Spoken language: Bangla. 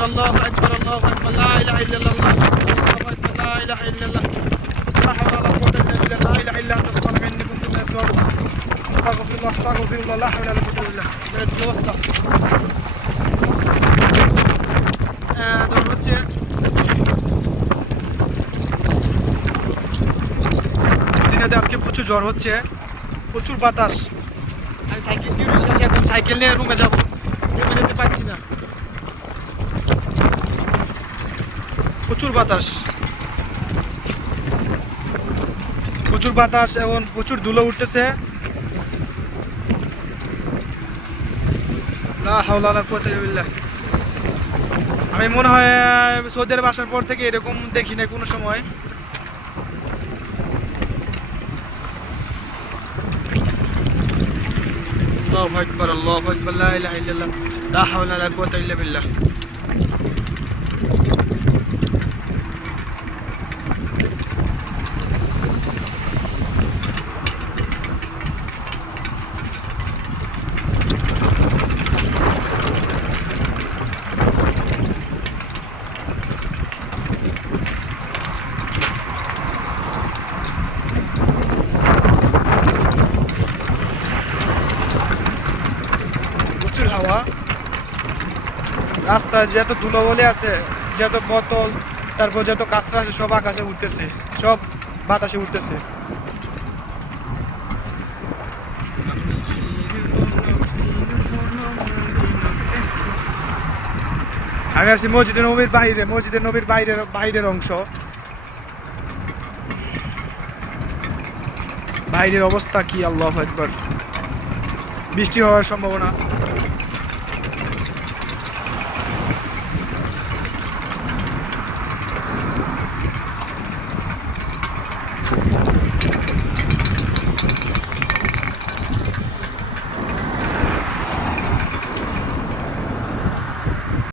ekber, Allahu ekber, Allahu ekber, la ilahe illallah, Allahu ekber, la ilahe illallah. La havla la kuvvete illa billah, la ilahe illa ente subhaneke inni kuntu minel zalimin. Estağfirullah, estağfirullah, la havle la kuvvete illa. Evet, dostlar. Ee, hচ্ছে মদিনাতে আজকে প্রচুর জ্বর হচ্ছে প্রচুর বাতাস আমি সাইকেল দিয়ে এখন সাইকেল নিয়ে রুমে যাবো রুমে যেতে পারছি না প্রচুর বাতাস। প্রচুর বাতাস এবং প্রচুর ধুলো উঠতেছে। আমি মনে হয় সৌদি বাসার পর থেকে এরকম দেখি না কোনো সময়। আল্লাহ আকবার আল্লাহ আকবার, লা ইলাহা ইল্লাল্লাহ, লা হাওলা ওয়া লা কুওয়াতা ইল্লা বিল্লাহ। প্রচুর হাওয়া। রাস্তায় যত ধুলোবলি আছে যত বোতল তারপর যত কাঁচরা আছে, সব আকাশে উঠতেছে, সব বাতাসে উঠতেছে। আমি আছি মসজিদের নবীর বাইরে, মসজিদের নবীর বাইরের বাইরের অংশ। বাইরের অবস্থা কি, আল্লাহ একবার বৃষ্টি হওয়ার সম্ভাবনা।